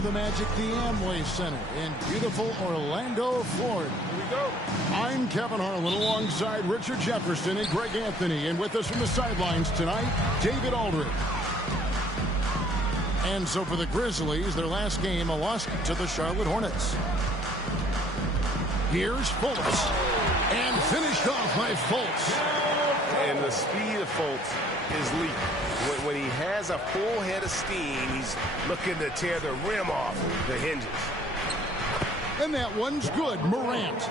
for the Magic, the Amway Center in beautiful Orlando, Florida. Here we go. I'm Kevin Harlan alongside Richard Jefferson and Greg Anthony. And with us from the sidelines tonight, David Aldridge. And so for the Grizzlies, their last game, a loss to the Charlotte Hornets. Here's Fultz. And finished off by Fultz. And the speed of Fultz is leap. When he has a full head of steam, he's looking to tear the rim off the hinges. And that one's good, Morant.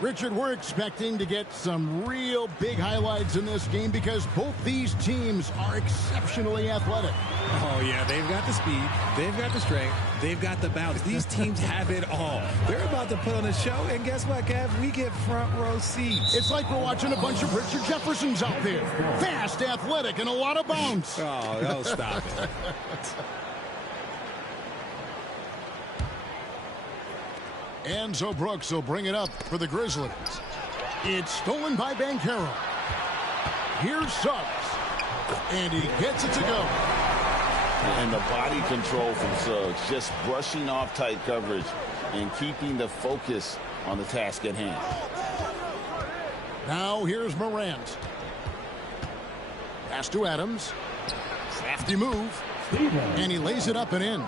Richard, we're expecting to get some real big highlights in this game because both these teams are exceptionally athletic. Oh, yeah, they've got the speed, they've got the strength, they've got the bounce. These teams have it all. They're about to put on a show, and guess what, Kev? We get front row seats. It's like we're watching a bunch of Richard Jeffersons out there. Fast, athletic, and a lot of bounce. Oh, stop it. And so Brooks will bring it up for the Grizzlies. It's stolen by Banchero. Here's Suggs. And he gets it to go. And the body control from Suggs, just brushing off tight coverage and keeping the focus on the task at hand. Now here's Morant. Pass to Adams. Crafty move. And he lays it up and in.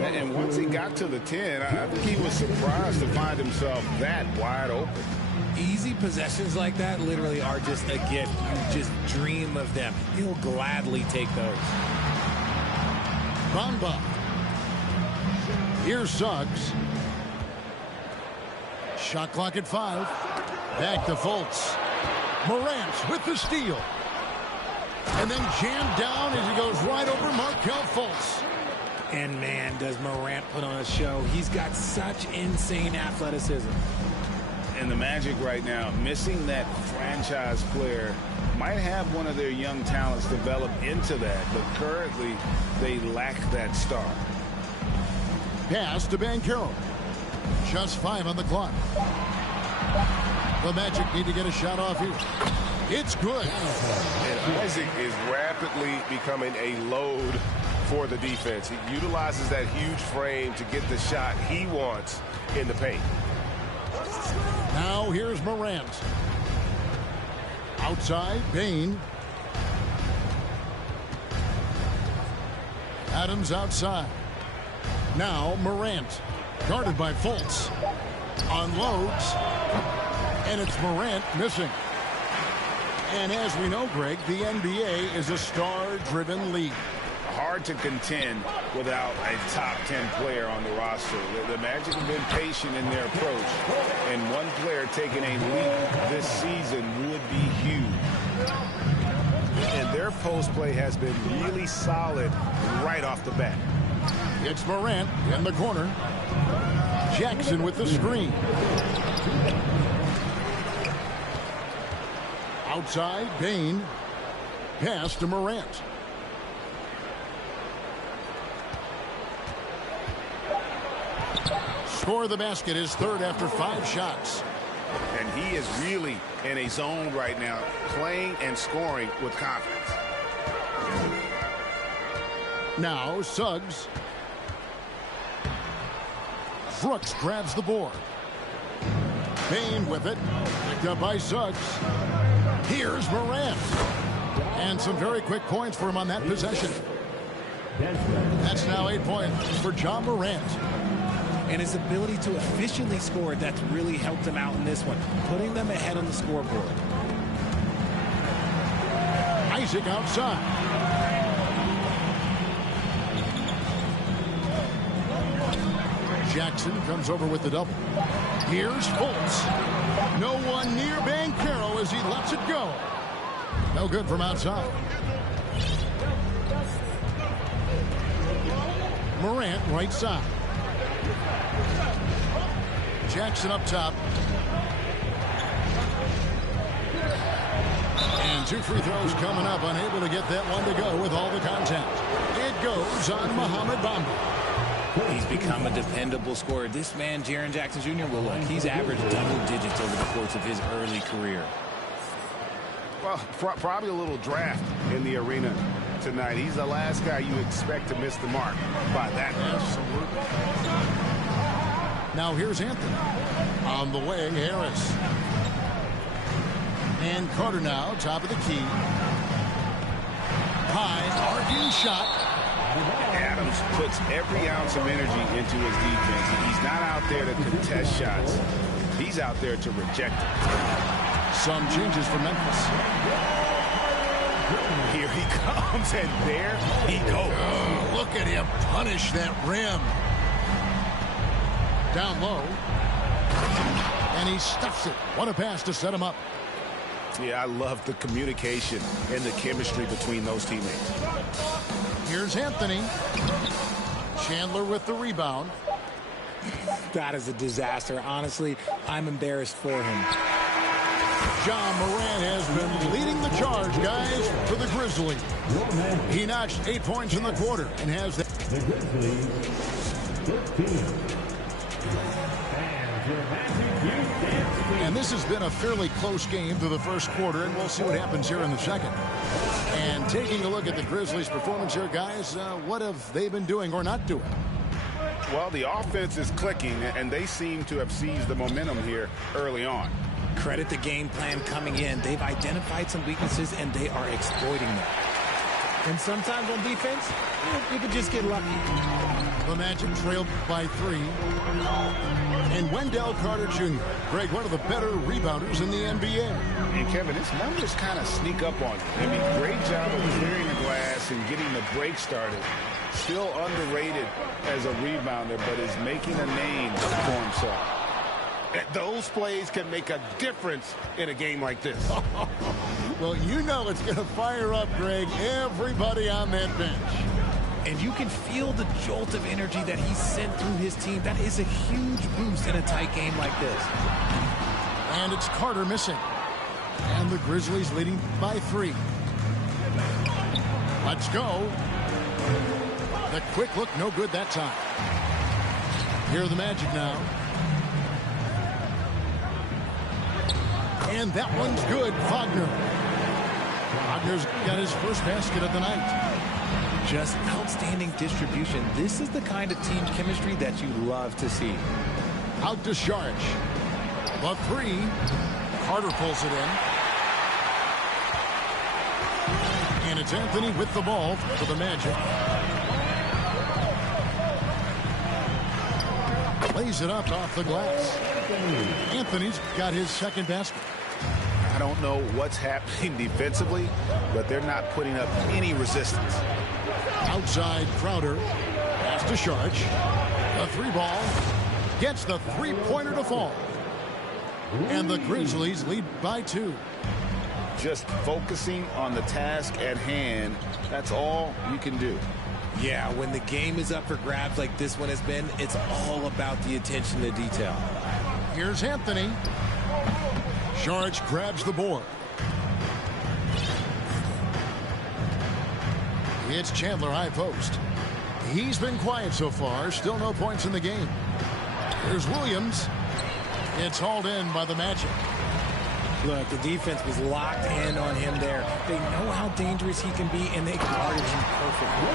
And once he got to the 10, I think he was surprised to find himself that wide open. Easy possessions like that literally are just a gift. You just dream of them. He'll gladly take those. Bamba. Here's Suggs. Shot clock at 5. Back to Fultz. Morant with the steal. And then jammed down as he goes right over Markelle Fultz. And man, does Morant put on a show. He's got such insane athleticism. And the Magic right now, missing that franchise player, might have one of their young talents develop into that, but currently they lack that star. Pass to Banchero. Just 5 on the clock. The Magic need to get a shot off here. It's good. And Isaac is rapidly becoming a load for the defense. He utilizes that huge frame to get the shot he wants in the paint. Now here's Morant. Outside, Bane. Adams outside. Now Morant. Guarded by Fultz. Unloads. And it's Morant missing. And as we know, Greg, the NBA is a star-driven league. Hard to contend without a top 10 player on the roster. The Magic have been patient in their approach, and one player taking a leap this season would be huge. And their post play has been really solid right off the bat. It's Morant in the corner. Jackson with the screen. Outside, Bane. Pass to Morant. Score the basket, his third after 5 shots. And he is really in a zone right now, playing and scoring with confidence. Now Suggs. Brooks grabs the board. Bane with it. Picked up by Suggs. Here's Morant. And some very quick points for him on that possession. That's now 8 points for John Morant. And his ability to efficiently score, that's really helped him out in this one, putting them ahead on the scoreboard. Isaac outside. Jackson comes over with the double. Here's Fultz. No one near Banchero as he lets it go. No good from outside. Morant right side. Jackson up top. And 2 free throws coming up. Unable to get that one to go with all the contact. It goes on Mohamed Bamba. He's become a dependable scorer. This man, Jaren Jackson Jr., well, look, he's averaged double digits over the course of his early career. Well, probably a little draft in the arena tonight. He's the last guy you expect to miss the mark by that much. Absolutely. Now here's Anthony. On the wing, Harris. And Carter now, top of the key. High, arcing shot. Adams puts every ounce of energy into his defense. He's not out there to contest shots. He's out there to reject it. Some changes for Memphis. Here he comes, and there he goes. Oh, look at him punish that rim. Down low. And he stuffs it. What a pass to set him up. Yeah, I love the communication and the chemistry between those teammates. Here's Anthony. Chandler with the rebound. That is a disaster. Honestly, I'm embarrassed for him. John Morant has been leading the charge, guys, for the Grizzlies. He notched 8 points in the quarter and has the Grizzlies 15. And this has been a fairly close game through the first quarter, and we'll see what happens here in the second. And taking a look at the Grizzlies' performance here, guys, what have they been doing or not doing? Well, the offense is clicking, and they seem to have seized the momentum here early on. Credit the game plan coming in. They've identified some weaknesses, and they are exploiting them. And sometimes on defense, you could just get lucky. The Magic trailed by 3. And Wendell Carter Jr., Greg, one of the better rebounders in the NBA. And, Kevin, his numbers kind of sneak up on you. I mean, great job of clearing the glass and getting the break started. Still underrated as a rebounder, but is making a name for himself. Those plays can make a difference in a game like this. Well, you know it's going to fire up, Greg, everybody on that bench. And you can feel the jolt of energy that he sent through his team. That is a huge boost in a tight game like this. And it's Carter missing. And the Grizzlies leading by 3. Let's go. The quick look, no good that time. Here are the Magic now. And that one's good. Wagner. Wagner's got his first basket of the night. Just outstanding distribution. This is the kind of team chemistry that you love to see. Out to Saric. The 3. Carter pulls it in. And it's Anthony with the ball for the Magic. Lays it up off the glass. Anthony's got his second basket. I don't know what's happening defensively, but they're not putting up any resistance. Outside Crowder. Pass to Saric. The 3 ball. Gets the 3-pointer to fall. And the Grizzlies lead by 2. Just focusing on the task at hand, that's all you can do. Yeah, when the game is up for grabs like this one has been, it's all about the attention to detail. Here's Anthony. Saric grabs the board. It's Chandler high post. He's been quiet so far. Still no points in the game. Here's Williams. It's hauled in by the Magic. Look, the defense was locked in on him there. They know how dangerous he can be, and they guarded him perfectly.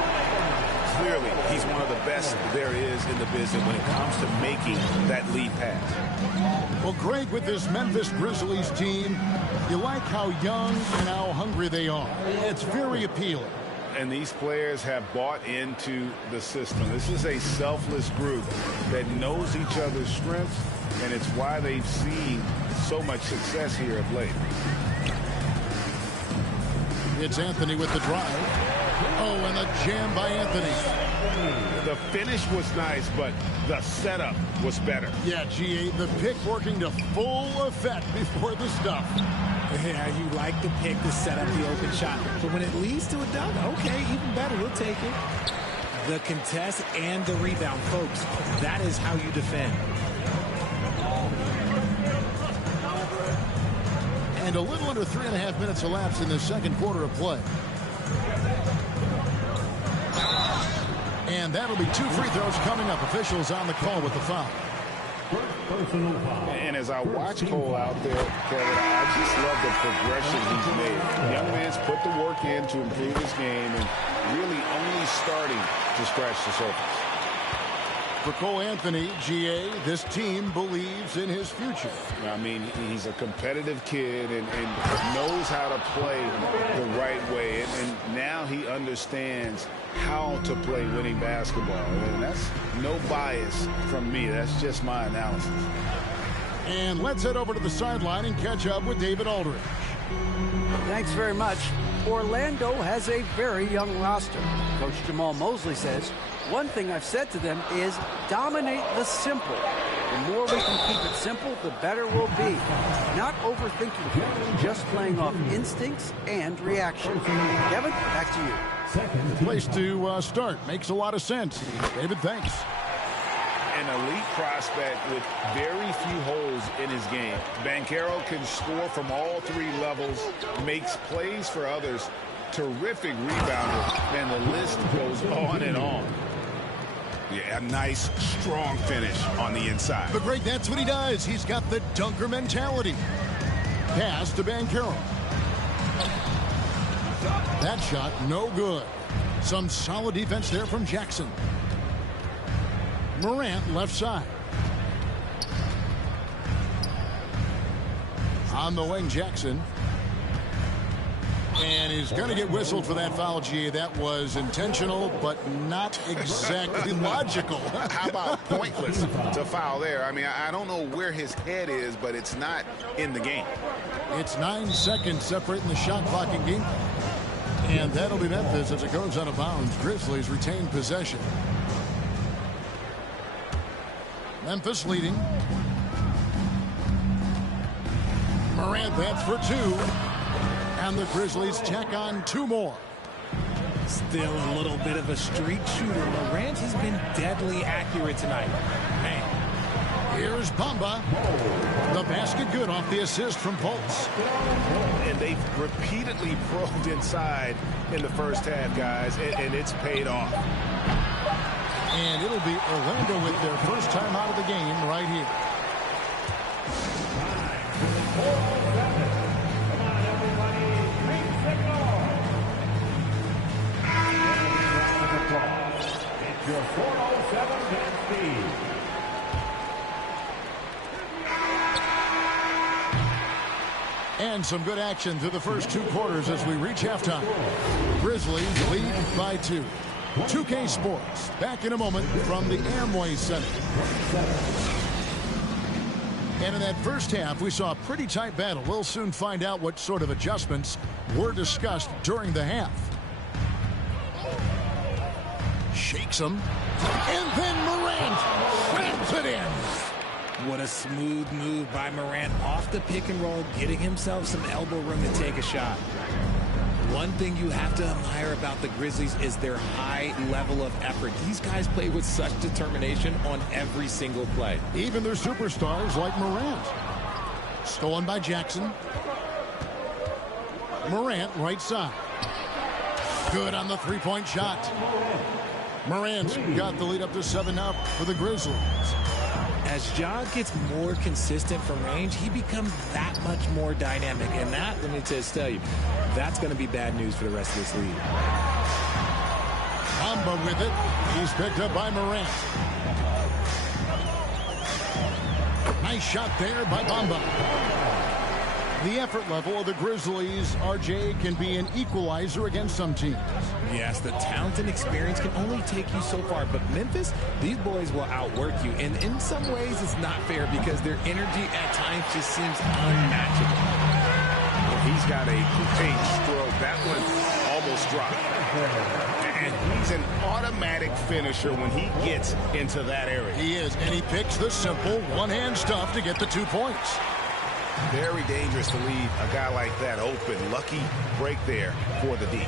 Clearly, he's one of the best there is in the business when it comes to making that lead pass. Well, Greg, with this Memphis Grizzlies team, you like how young and how hungry they are. It's very appealing. And these players have bought into the system. This is a selfless group that knows each other's strengths, and it's why they've seen so much success here of late. It's Anthony with the drive. Oh, and a jam by Anthony. The finish was nice, but the setup was better. Yeah, GA, the pick working to full effect before the stuff. Yeah, you like the pick to set up the open shot. But when it leads to a dunk, okay, even better, we'll take it. The contest and the rebound, folks, that is how you defend. And a little under 3.5 minutes elapsed in the second quarter of play. And that'll be 2 free throws coming up. Officials on the call with the foul. And as I watch Cole out there, Kevin, I just love the progression he's made. Young man's put the work in to improve his game and really only starting to scratch the surface. For Cole Anthony, GA, this team believes in his future. I mean, he's a competitive kid and knows how to play the right way. And now he understands how to play winning basketball. And that's no bias from me. That's just my analysis. And let's head over to the sideline and catch up with David Aldridge. Thanks very much. Orlando has a very young roster. Coach Jamal Mosley says, one thing I've said to them is dominate the simple. The more we can keep it simple, the better we'll be. Not overthinking things, just playing off instincts and reaction. Kevin, back to you. Place to start. Makes a lot of sense. David, thanks. An elite prospect with very few holes in his game. Banchero can score from all three levels, makes plays for others, terrific rebounder, and the list goes on and on. Yeah, a nice, strong finish on the inside. But great, that's what he does. He's got the dunker mentality. Pass to Banchero. That shot, no good. Some solid defense there from Jackson. Morant, left side. On the wing, Jackson. And he's going to get whistled for that foul, GA. That was intentional, but not exactly logical. How about pointless to foul there? I mean, I don't know where his head is, but it's not in the game. It's 9 seconds separating the shot clock and game. And that'll be Memphis as it goes out of bounds. Grizzlies retain possession. Memphis leading. Morant, that's for two. And the Grizzlies check on two more. Still a little bit of a streak shooter. Morant has been deadly accurate tonight. Man. Here's Bamba. The basket good off the assist from Fultz. And they've repeatedly probed inside in the first half, guys, and it's paid off. And it'll be Orlando with their first time out of the game right here. It's your 407 10 speed. And some good action through the first two quarters as we reach halftime. Grizzlies lead by 2. 2K Sports, back in a moment from the Amway Center. And in that first half, we saw a pretty tight battle. We'll soon find out what sort of adjustments were discussed during the half. Shakes him. And then Morant slams it in. What a smooth move by Morant off the pick and roll, getting himself some elbow room to take a shot. One thing you have to admire about the Grizzlies is their high level of effort. These guys play with such determination on every single play. Even their superstars like Morant. Stolen by Jackson. Morant, right side. Good on the three-point shot. Morant's got the lead up to 7-0 for the Grizzlies. As Ja gets more consistent from range, he becomes that much more dynamic. And that, let me just tell you, that's going to be bad news for the rest of this league. Bamba with it. He's picked up by Morant. Nice shot there by Bamba. The effort level of the Grizzlies, RJ, can be an equalizer against some teams. Yes, the talent and experience can only take you so far. But Memphis, these boys will outwork you. And in some ways, it's not fair because their energy at times just seems unmatchable. He's got a great stroke. That one almost dropped. And he's an automatic finisher when he gets into that area. He is, and he picks the simple one-hand stuff to get the 2 points. Very dangerous to leave a guy like that open. Lucky break there for the D.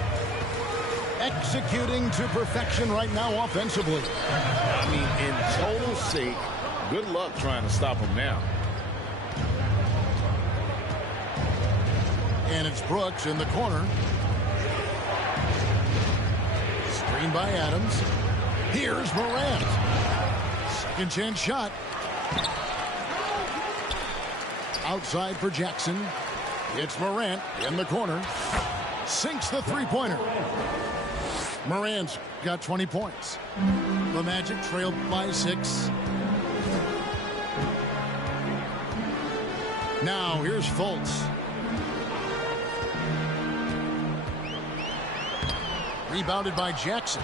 Executing to perfection right now offensively. I mean, in total sync. Good luck trying to stop him now. And it's Brooks in the corner. Screen by Adams. Here's Morant. Second chance shot. outside for Jackson. It's Morant in the corner. Sinks the three-pointer. Morant's got 20 points. The Magic trailed by 6. Now here's Fultz. Rebounded by Jackson.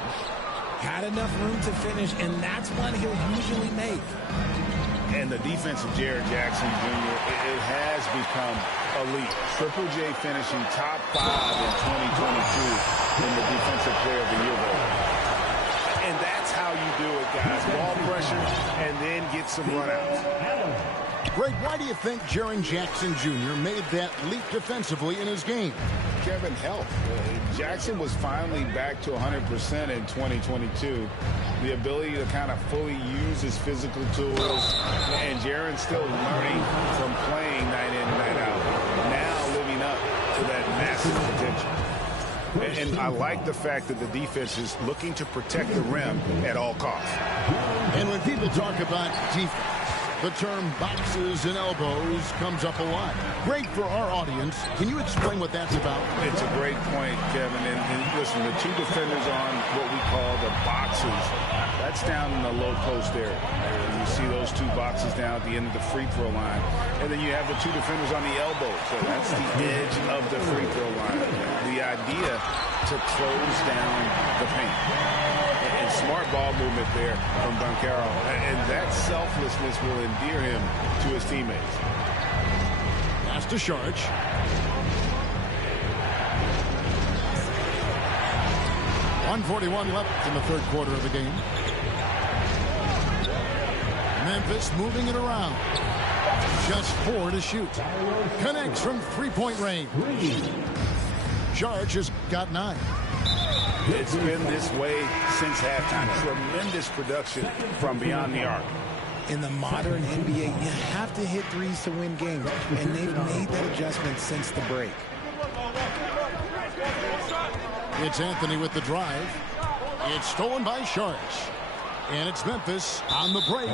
Had enough room to finish, and that's one he'll usually make. And the defense of Jaren Jackson Jr., it has become elite. Triple J finishing top 5 in 2022 in the Defensive Player of the Year vote. And that's how you do it, guys. Ball pressure and then get some runouts. Greg, why do you think Jaren Jackson Jr. made that leap defensively in his game? Kevin, help. Jackson was finally back to 100% in 2022. The ability to kind of fully use his physical tools. And Jaren's still learning from playing night in, night out. Now living up to that massive potential. And I like the fact that the defense is looking to protect the rim at all costs. And when people talk about defense, the term boxes and elbows comes up a lot. Great for our audience. Can you explain what that's about? It's a great point, Kevin. And listen, the two defenders on what we call the boxes, that's down in the low post area. You see those two boxes down at the end of the free throw line. And then you have the two defenders on the elbow. So that's the edge of the free throw line. The idea to close down the paint. And smart ball movement there from Banchero. And that selflessness will endear him to his teammates. Pass to Saric. .141 left in the third quarter of the game. Memphis moving it around. Just 4 to shoot. Connects from three-point range. Saric has got 9. It's been this way since halftime. Tremendous production from beyond the arc. In the modern NBA, you have to hit threes to win games, and they've made that adjustment since the break. It's Anthony with the drive. It's stolen by Saric. And it's Memphis on the break.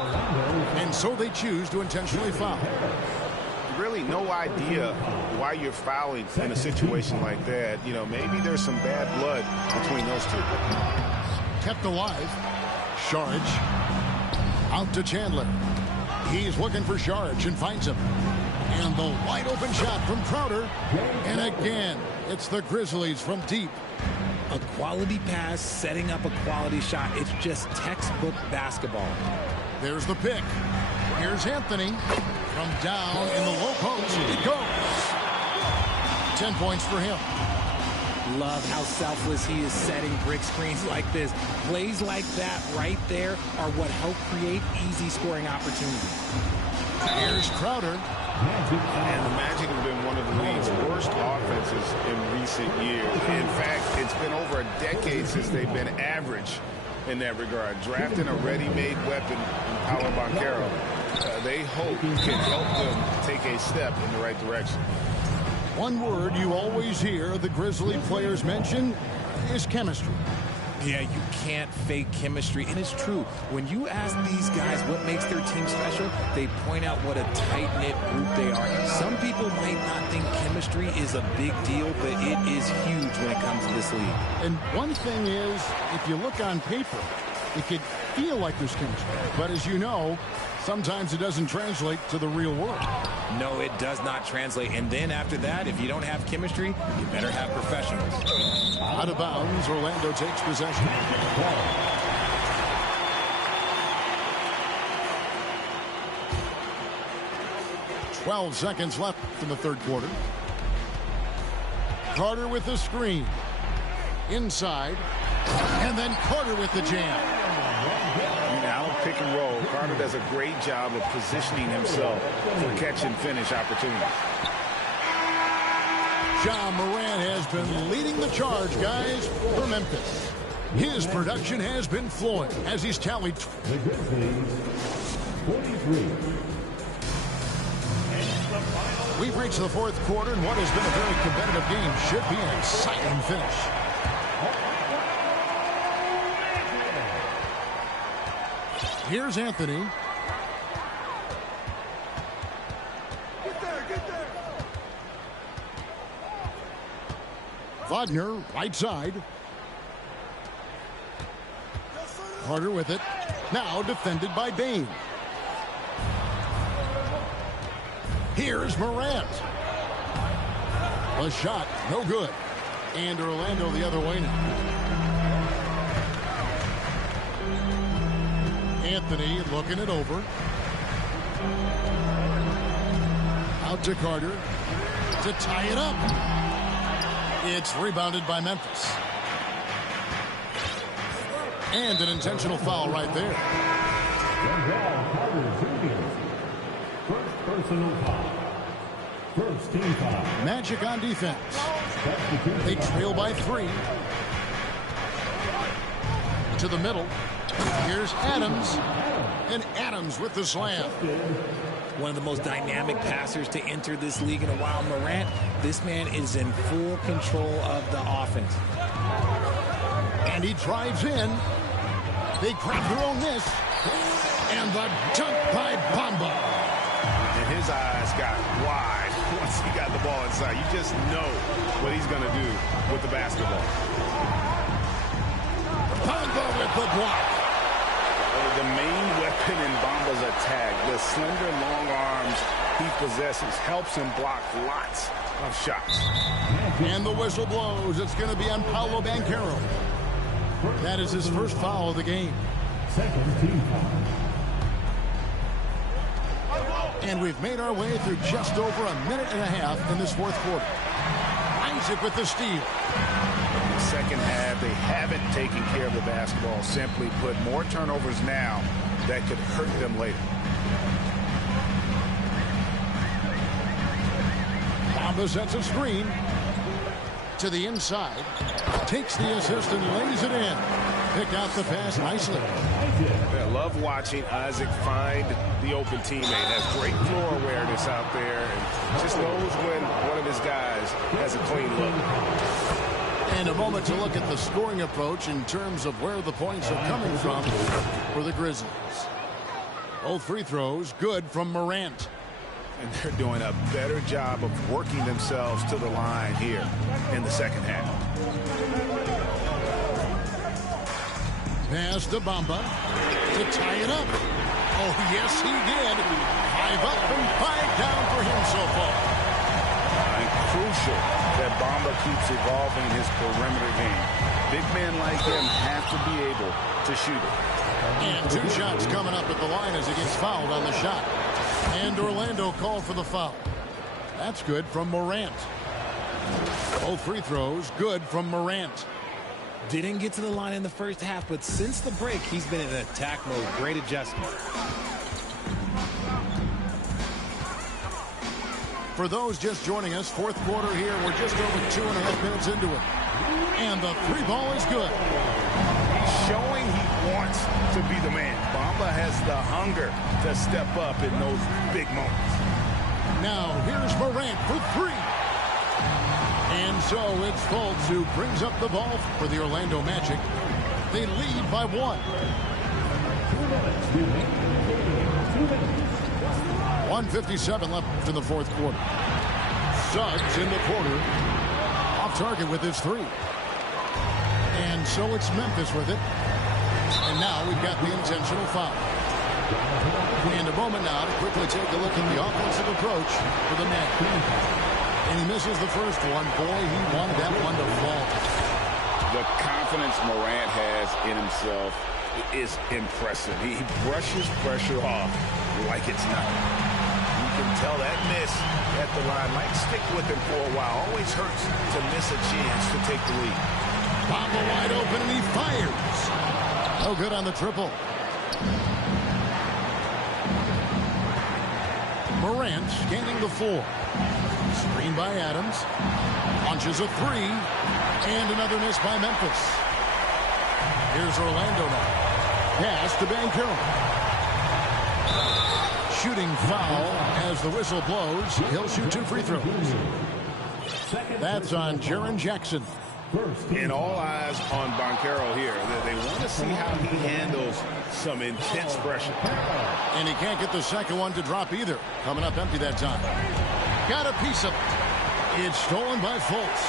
And so they choose to intentionally foul. Really no idea why you're fouling in a situation like that. You know, maybe there's some bad blood between those two. Kept alive. Saric out to Chandler. He's looking for Saric and finds him. And the wide open shot from Crowder. And again, it's the Grizzlies from deep. A quality pass, setting up a quality shot. It's just textbook basketball. There's the pick. Here's Anthony. From down in the low post, it goes. 10 points for him. Love how selfless he is setting brick screens like this. Plays like that right there are what help create easy scoring opportunities. Here's Crowder. And the Magic have been one of the league's worst offenses in recent years. In fact, it's been over a decade since they've been average in that regard. Drafting a ready-made weapon in Paolo Banchero, they hope can help them take a step in the right direction. One word you always hear the Grizzly players mention is chemistry. Yeah, you can't fake chemistry. And it's true. When you ask these guys what makes their team special, they point out what a tight-knit group they are. Some people might not think chemistry is a big deal, but it is huge when it comes to this league. And one thing is, if you look on paper, it could feel like there's chemistry. But as you know, sometimes it doesn't translate to the real world. No, it does not translate. And then after that, if you don't have chemistry, you better have professionals. Out of bounds, Orlando takes possession. 12 seconds left in the third quarter. Carter with the screen. Inside. And then Carter with the jam. Now pick and roll. Carter does a great job of positioning himself for catch and finish opportunities. Ja Morant has been leading the charge, guys, for Memphis. His production has been flowing as he's tallied 43. We've reached the fourth quarter, and what has been a very competitive game should be an exciting finish. Here's Anthony. Wagner, right side. Carter with it. Now defended by Bane. Here's Morant. A shot, no good. And Orlando the other way now. Anthony looking it over. Out to Carter to tie it up. It's rebounded by Memphis. And an intentional foul right there. First personal foul. First team foul. Magic on defense. They trail by 3. To the middle. Here's Adams. And Adams with the slam. One of the most dynamic passers to enter this league in a while. Morant, this man is in full control of the offense. And he drives in. They grab their own miss. And the dunk by Bamba. And his eyes got wide once he got the ball inside. You just know what he's going to do with the basketball. Bamba with the block. The main weapon in Bamba's attack, the slender, long arms he possesses, helps him block lots of shots. And the whistle blows. It's going to be on Paolo Banchero. That is his first foul of the game. Second team foul. And we've made our way through just over a minute and a half in this fourth quarter. Isaac with the steal. Second half, they haven't taken care of the basketball. Simply put, more turnovers now that could hurt them later. Bamba sets a screen to the inside. Takes the assist and lays it in. Pick out the pass nicely. I love watching Isaac find the open teammate. Has great floor awareness out there and just knows when one of his guys has a clean look. And a moment to look at the scoring approach in terms of where the points are coming from for the Grizzlies. Both free throws good from Morant. And they're doing a better job of working themselves to the line here in the second half. Pass to Bamba to tie it up. Oh, yes, he did. 5 up and 5 down for him so far. And crucial that Bamba keeps evolving his perimeter game. Big men like him have to be able to shoot it. And 2 shots coming up at the line as he gets fouled on the shot. And Orlando called for the foul. That's good from Morant. Both free throws good from Morant. Didn't get to the line in the first half, but since the break, he's been in attack mode. Great adjustment. For those just joining us, fourth quarter here. We're just over 2.5 minutes into it. And the 3 ball is good. He's showing he wants to be the man. Bamba has the hunger to step up in those big moments. Now here's Morant for 3. And so it's Fultz who brings up the ball for the Orlando Magic. They lead by 1. 1:57 left in the fourth quarter. Suggs in the corner. Off target with his 3. And so it's Memphis with it. And now we've got the intentional foul. And a moment now to quickly take a look at the offensive approach for the Magic. And he misses the first one. Boy, he wanted that one to fall. The confidence Morant has in himself is impressive. He brushes pressure off like it's nothing. You can tell that miss at the line might stick with him for a while. Always hurts to miss a chance to take the lead. Bamba wide open, and he fires. No good on the triple. Morant scanning the floor. Screen by Adams. Launches a 3. And another miss by Memphis. Here's Orlando now. Pass to Banchero. Shooting foul as the whistle blows. He'll shoot 2 free throws. That's on Jaren Jackson. And all eyes on Banchero here. They want to see how he handles some intense pressure. And he can't get the second one to drop either. Coming up empty that time. Got a piece of it. It's stolen by Fultz.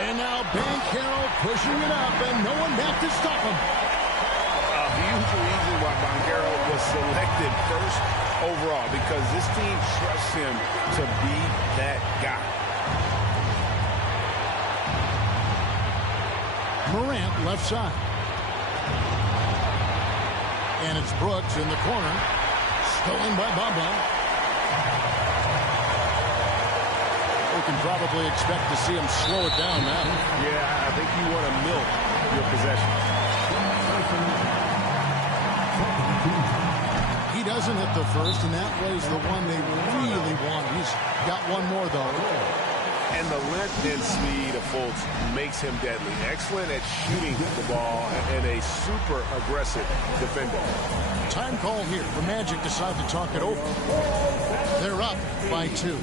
And now Banchero pushing it up, and no one back to stop him. A huge reason why Banchero was selected first overall, because this team trusts him to be that guy. Morant left side. And it's Brooks in the corner. Stolen by Bamba. We can probably expect to see him slow it down now. Yeah, I think you want to milk your possessions. He doesn't hit the first, and that was the one they really want. He's got one more, though. And the length and speed of Fultz makes him deadly. Excellent at shooting the ball and a super aggressive defender. Time call here. The Magic decide to talk it over. They're up by 2.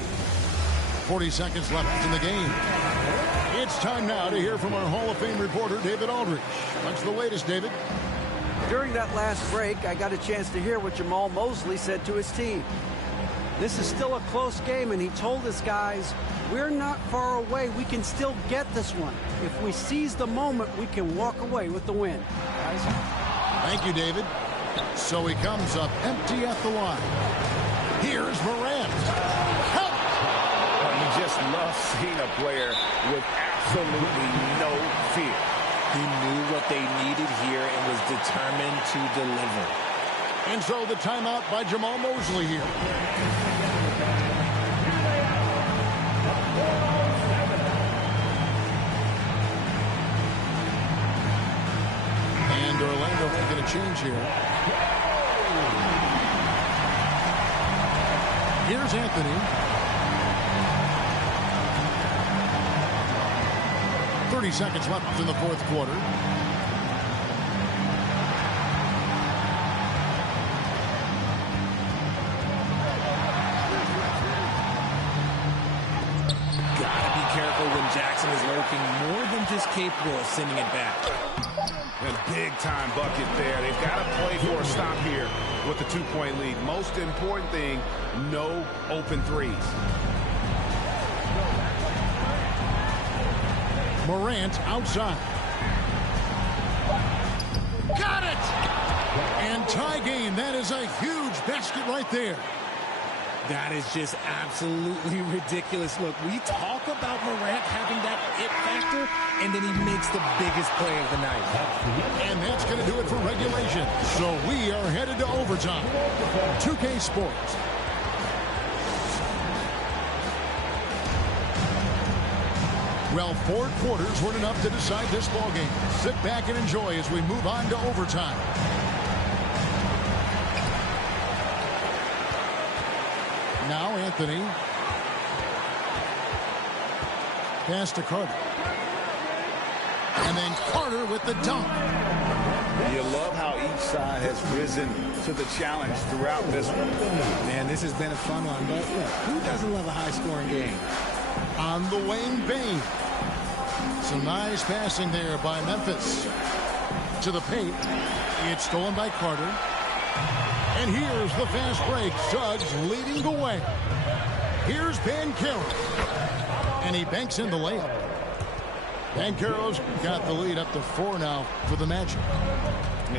40 seconds left in the game. It's time now to hear from our Hall of Fame reporter, David Aldridge. What's the latest, David? During that last break, I got a chance to hear what Jamal Mosley said to his team. This is still a close game, and he told his guys, we're not far away. We can still get this one. If we seize the moment, we can walk away with the win. Thank you, David. So he comes up empty at the line. Here's Morant. Help! You just love seeing a player with absolutely no fear. He knew what they needed here and was determined to deliver. And so the timeout by Jamal Mosley here. And Orlando making a change here. Here's Anthony. 30 seconds left in the fourth quarter. Gotta be careful when Jackson is lurking, more than just capable of sending it back. A big-time bucket there. They've got to play for a stop here with the 2-point lead. Most important thing, no open threes. Morant outside. Got it! And tie game. That is a huge basket right there. That is just absolutely ridiculous. Look, we talk about Morant having that it factor, and then he makes the biggest play of the night. And that's going to do it for regulation. So we are headed to overtime. 2K Sports. Well, 4 quarters weren't enough to decide this ballgame. Sit back and enjoy as we move on to overtime. Now Anthony. Pass to Carter. And then Carter with the dunk. You love how each side has risen to the challenge throughout this one. Man, this has been a fun one, but look, who doesn't love a high-scoring game? On the Wayne Bane. Some nice passing there by Memphis. To the paint. It's stolen by Carter. And here's the fast break. Suggs leading the way. Here's Banchero. And he banks in the layup. Banchero's got the lead up to 4 now for the Magic.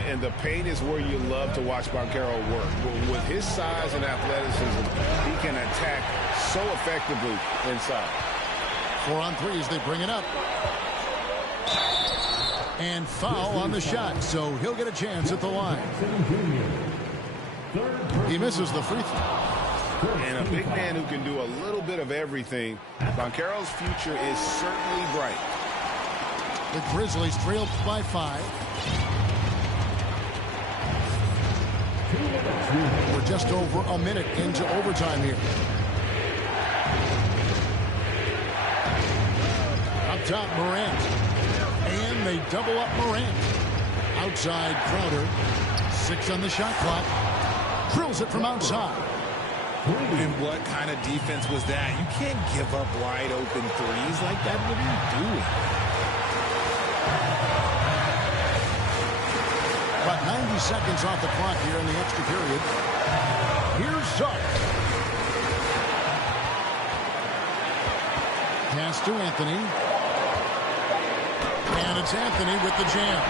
And the paint is where you love to watch Banchero work. With his size and athleticism, he can attack so effectively inside. 4 on 3 as they bring it up. And foul on the shot, so he'll get a chance at the line. He misses the free throw. And a big man who can do a little bit of everything. Banchero's future is certainly bright. The Grizzlies trailed by 5. We're just over a minute into overtime here. Up top, Morant. And they double up Morant. Outside, Crowder. 6 on the shot clock. Drills it from outside. And what kind of defense was that? You can't give up wide open threes like that. What are you doing? About 90 seconds off the clock here in the extra period. Here's Suggs. Pass to Anthony. And it's Anthony with the jam.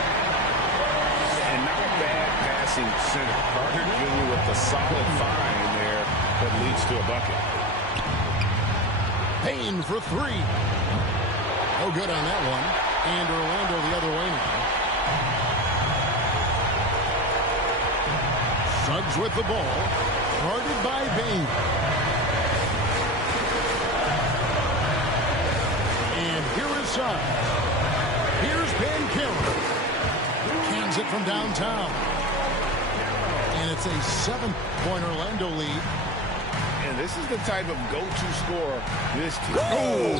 And not a bad passing center. Carter Jr. with the solid find there that leads to a bucket. Payne for three. No good on that one. And Orlando the other way now. Suggs with the ball. Guarded by Bane. And here is Suggs. Here's Banchero. Cans it from downtown. And it's a 7-point Orlando lead. And this is the type of go-to scorer this team. Oh,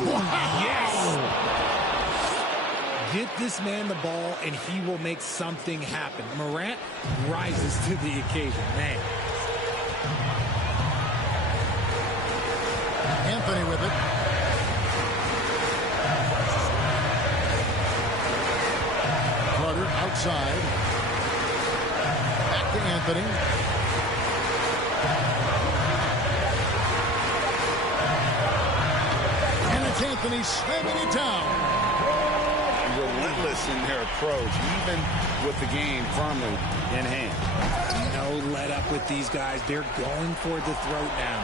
Yes! Get this man the ball, and he will make something happen. Morant rises to the occasion. Man. Anthony with it. Carter outside. Back to Anthony. And it's Anthony slamming it down. Relentless in their approach, even with the game firmly in hand. No let up with these guys. They're going for the throat now.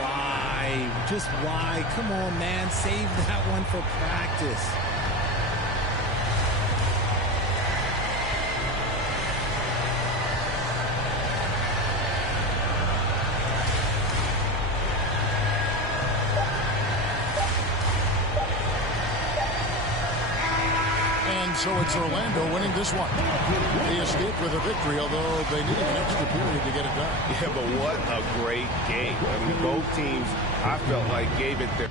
Why? Just why? Come on, man. Save that one for practice. So it's Orlando winning this one. They escaped with a victory, although they needed an extra period to get it done. Yeah, but what a great game. I mean, both teams, I felt like, gave it their